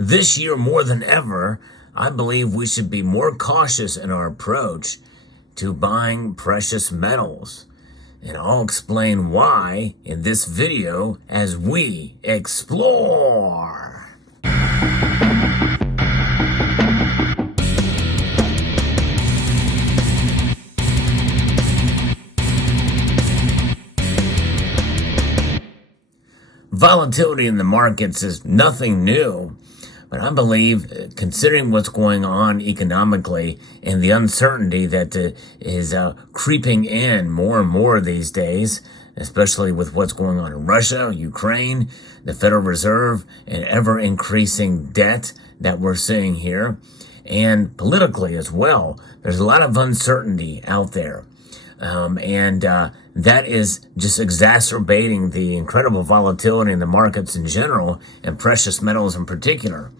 This year, more than ever, I believe we should be more cautious in our approach to buying precious metals. And I'll explain why in this video as we explore. Volatility in the markets is nothing new, but I believe, considering what's going on economically and the uncertainty that is creeping in more and more these days, especially with what's going on in Russia, Ukraine, the Federal Reserve, and ever-increasing debt that we're seeing here, and politically as well, there's a lot of uncertainty out there. That is just exacerbating the incredible volatility in the markets in general and precious metals in particular.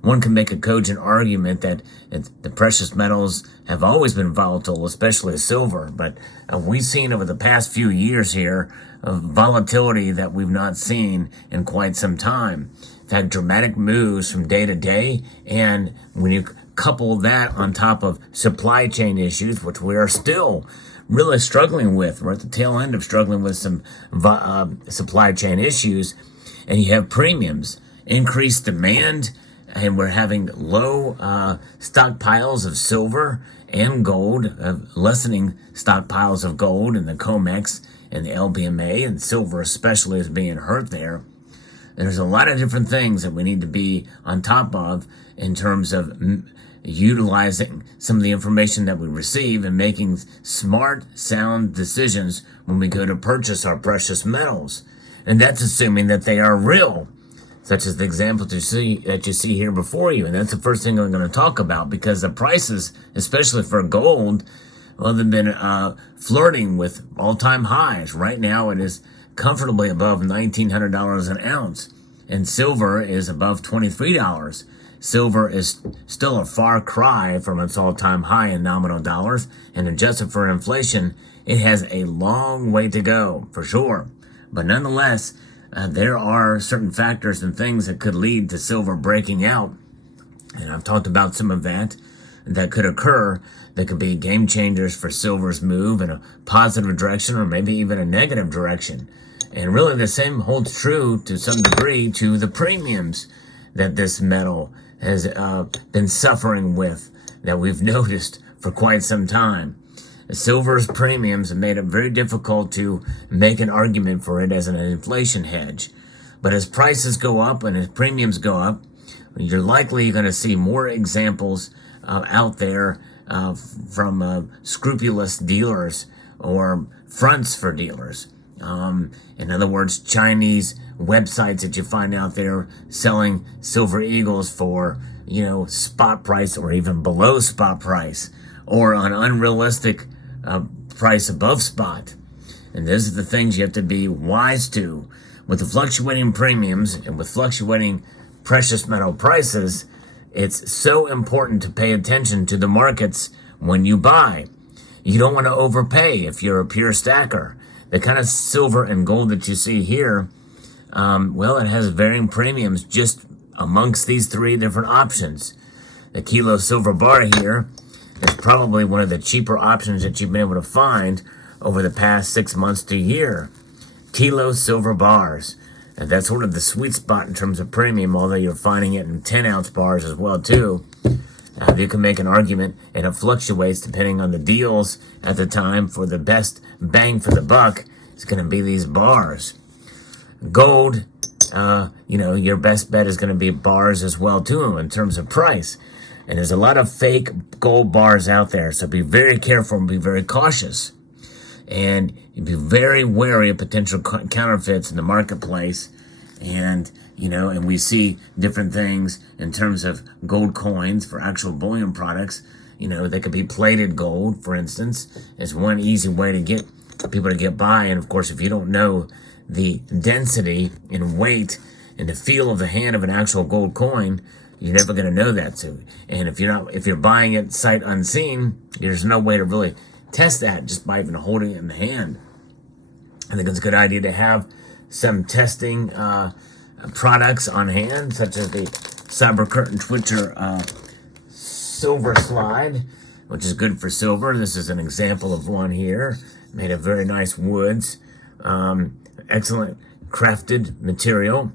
One can make a cogent argument that the precious metals have always been volatile, especially silver, but we've seen over the past few years here volatility that we've not seen in quite some time. In fact, dramatic moves from day to day, and when you couple that on top of supply chain issues, which we are still really struggling with. We're at the tail end of struggling with some supply chain issues, and you have premiums, increased demand, and we're having low stockpiles of silver and gold, lessening stockpiles of gold in the COMEX and the LBMA, and silver especially is being hurt there. There's a lot of different things that we need to be on top of in terms of utilizing some of the information that we receive and making smart, sound decisions when we go to purchase our precious metals. And that's assuming that they are real, such as the example that you see here before you. And that's the first thing I'm going to talk about, because the prices, especially for gold, well, they've been flirting with all-time highs. Right now, it is comfortably above $1,900 an ounce, and silver is above $23. Silver is still a far cry from its all-time high in nominal dollars, and adjusted for inflation, it has a long way to go, for sure. But nonetheless, there are certain factors and things that could lead to silver breaking out, and I've talked about some of that could occur, that could be game changers for silver's move in a positive direction or maybe even a negative direction. And really the same holds true to some degree to the premiums that this metal has been suffering with, that we've noticed for quite some time. Silver's premiums have made it very difficult to make an argument for it as an inflation hedge. But as prices go up and as premiums go up, you're likely going to see more examples out there from scrupulous dealers or fronts for dealers. In other words, Chinese websites that you find out there selling silver eagles for, spot price or even below spot price, or an unrealistic price above spot. And those are the things you have to be wise to. With the fluctuating premiums and with fluctuating precious metal prices, it's so important to pay attention to the markets when you buy. You don't want to overpay if you're a pure stacker. The kind of silver and gold that you see here, it has varying premiums just amongst these three different options. The kilo silver bar here is probably one of the cheaper options that you've been able to find over the past 6 months to a year. Kilo silver bars. And that's sort of the sweet spot in terms of premium, although you're finding it in 10-ounce bars as well, too. You can make an argument, and it fluctuates depending on the deals at the time. For the best bang for the buck, it's going to be these bars. Gold, your best bet is going to be bars as well, too, in terms of price. And there's a lot of fake gold bars out there, so be very careful and be very cautious. And be very wary of potential counterfeits in the marketplace. And we see different things in terms of gold coins for actual bullion products. They could be plated gold, for instance, is one easy way to get people to get by. And of course, if you don't know the density and weight and the feel of the hand of an actual gold coin, you're never going to know that. So, and if you're buying it sight unseen, there's no way to really test that just by even holding it in the hand. I think it's a good idea to have some testing products on hand, such as the Cyber Curtain Twitcher silver slide, which is good for silver. This is an example of one here, made of very nice woods. Excellent crafted material,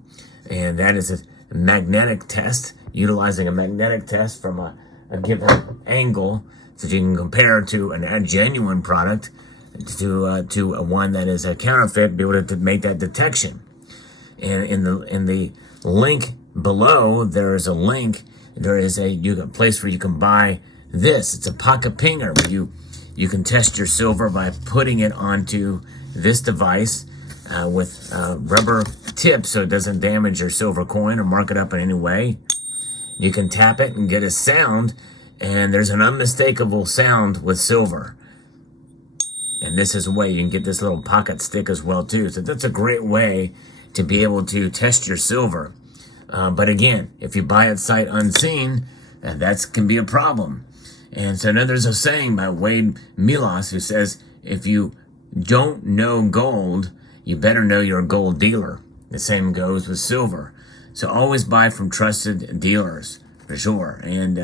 and that is a magnetic test, utilizing a magnetic test from a given angle, so you can compare to a genuine product to a one that is a counterfeit, be able to make that detection. And in the link below, there is a link. There is a place where you can buy this. It's a pocket pinger where you can test your silver by putting it onto this device with rubber tips so it doesn't damage your silver coin or mark it up in any way. You can tap it and get a sound, and there's an unmistakable sound with silver. And this is a way you can get this little pocket stick as well too. So that's a great way to be able to test your silver. But again, if you buy it sight unseen, that can be a problem. And so now there's a saying by Wade Milos who says, if you don't know gold, you better know your gold dealer. The same goes with silver. So always buy from trusted dealers, for sure. And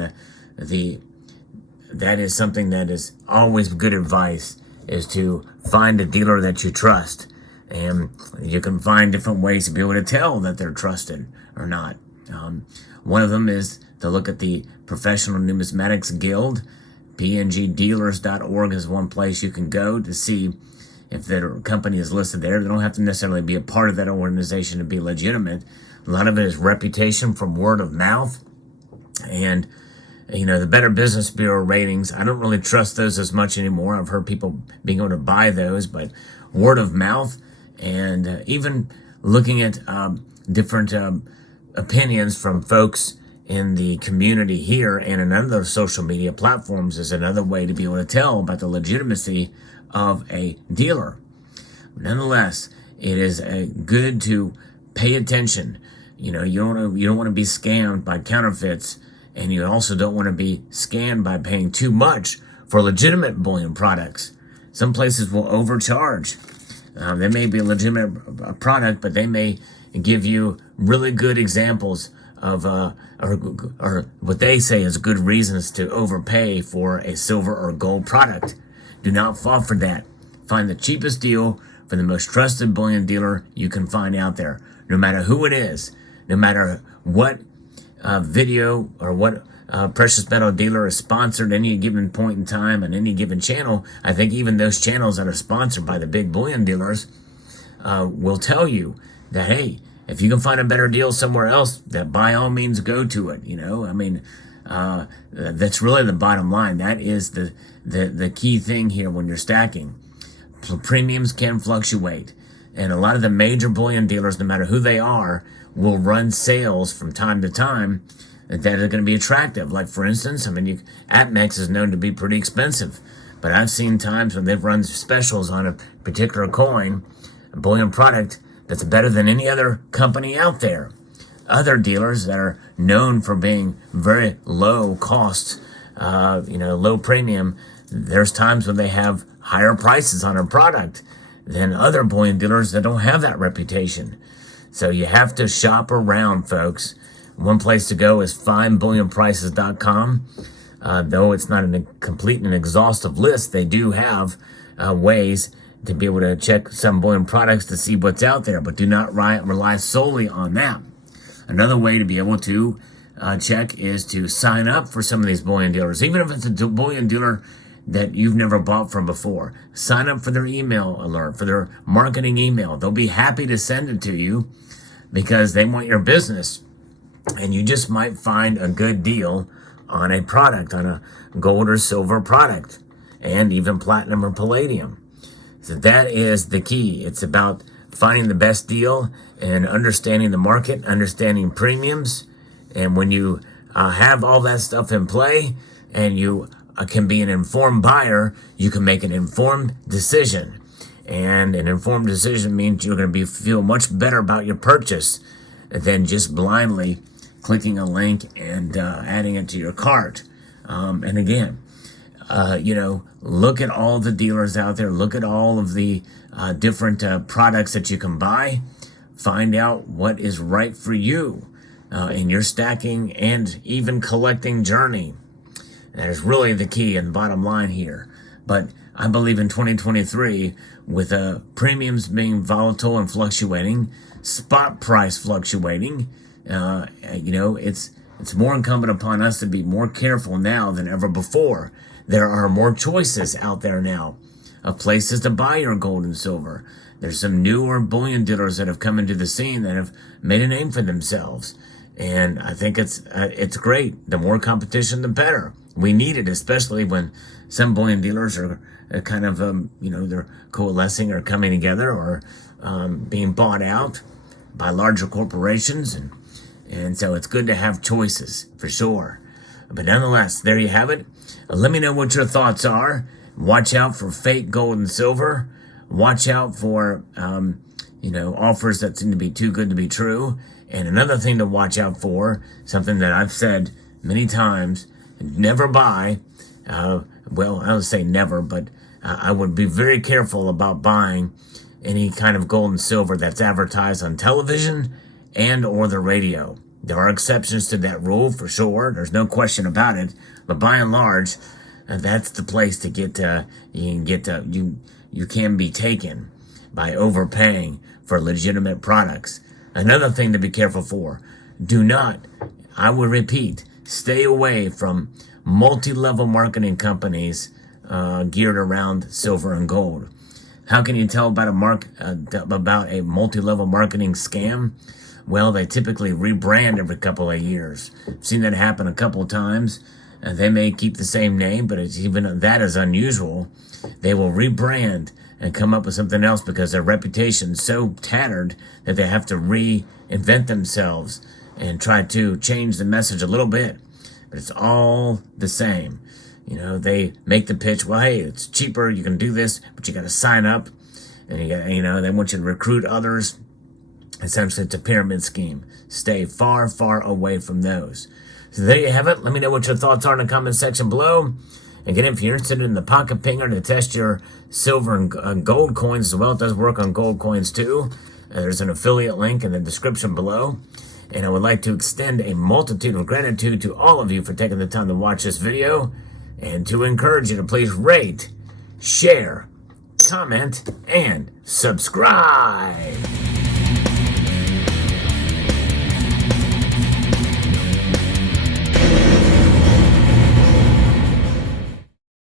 that is something that is always good advice, is to find a dealer that you trust. And you can find different ways to be able to tell that they're trusted or not. One of them is to look at the Professional Numismatics Guild. pngdealers.org is one place you can go to see if their company is listed there. They don't have to necessarily be a part of that organization to be legitimate. A lot of it is reputation from word of mouth. And, the Better Business Bureau ratings, I don't really trust those as much anymore. I've heard people being able to buy those, but word of mouth and even looking at different opinions from folks in the community here and in other social media platforms is another way to be able to tell about the legitimacy of a dealer. Nonetheless, it is good to pay attention. You don't want to be scammed by counterfeits, and you also don't want to be scammed by paying too much for legitimate bullion products. Some places will overcharge. They may be a legitimate product, but they may give you really good examples of, or what they say is good reasons to overpay for a silver or gold product. Do not fall for that. Find the cheapest deal for the most trusted bullion dealer you can find out there, no matter who it is, no matter what video or what precious metal dealer is sponsored at any given point in time on any given channel. I think even those channels that are sponsored by the big bullion dealers will tell you that, hey, if you can find a better deal somewhere else, that by all means go to it. That's really the bottom line. That is the key thing here when you're stacking. Premiums can fluctuate, and a lot of the major bullion dealers, no matter who they are, will run sales from time to time that are going to be attractive. Like, for instance, APMEX is known to be pretty expensive, but I've seen times when they've run specials on a particular coin, a bullion product, that's better than any other company out there. Other dealers that are known for being very low cost, low premium, there's times when they have higher prices on a product than other bullion dealers that don't have that reputation. So you have to shop around, folks. One place to go is findbullionprices.com. Though it's not a complete and exhaustive list, they do have ways to be able to check some bullion products to see what's out there, but do not rely solely on that. Another way to be able to check is to sign up for some of these bullion dealers, even if it's a bullion dealer that you've never bought from before. Sign up for their email alert, for their marketing email. They'll be happy to send it to you because they want your business. And you just might find a good deal on a product, on a gold or silver product, and even platinum or palladium. So that is the key. It's about finding the best deal and understanding the market, understanding premiums. And when you have all that stuff in play and you can be an informed buyer, you can make an informed decision. And an informed decision means you're going to feel much better about your purchase than just blindly clicking a link and adding it to your cart. And again, look at all the dealers out there. Look at all of the different products that you can buy. Find out what is right for you. in your stacking and even collecting journey. That is really the key and bottom line here. But I believe in 2023, with premiums being volatile and fluctuating, spot price fluctuating, it's more incumbent upon us to be more careful now than ever before. There are more choices out there now of places to buy your gold and silver. There's some newer bullion dealers that have come into the scene that have made a name for themselves. And I think it's great. The more competition, the better. We need it, especially when some bullion dealers are kind of, they're coalescing or coming together or being bought out by larger corporations. And so it's good to have choices, for sure. But nonetheless, there you have it. Let me know what your thoughts are. Watch out for fake gold and silver. Watch out for, offers that seem to be too good to be true. And another thing to watch out for, something that I've said many times, never buy. I would say never, but I would be very careful about buying any kind of gold and silver that's advertised on television and or the radio. There are exceptions to that rule, for sure. There's no question about it. But by and large, that's the place to get. You can be taken by overpaying for legitimate products. Another thing to be careful for: do not, I will repeat, stay away from multi-level marketing companies geared around silver and gold. How can you tell about a multi-level marketing scam? Well, they typically rebrand every couple of years. I've seen that happen a couple of times. They may keep the same name, but even that is unusual. They will rebrand and come up with something else because their reputation's so tattered that they have to reinvent themselves and try to change the message a little bit. But it's all the same. They make the pitch, well, hey, it's cheaper, you can do this, but you got to sign up. And they want you to recruit others. Essentially, it's a pyramid scheme. Stay far, far away from those. So there you have it. Let me know what your thoughts are in the comment section below. Again, if you're interested in the Pocket Pinger to test your silver and gold coins as well, it does work on gold coins too. There's an affiliate link in the description below. And I would like to extend a multitude of gratitude to all of you for taking the time to watch this video, and to encourage you to please rate, share, comment, and subscribe.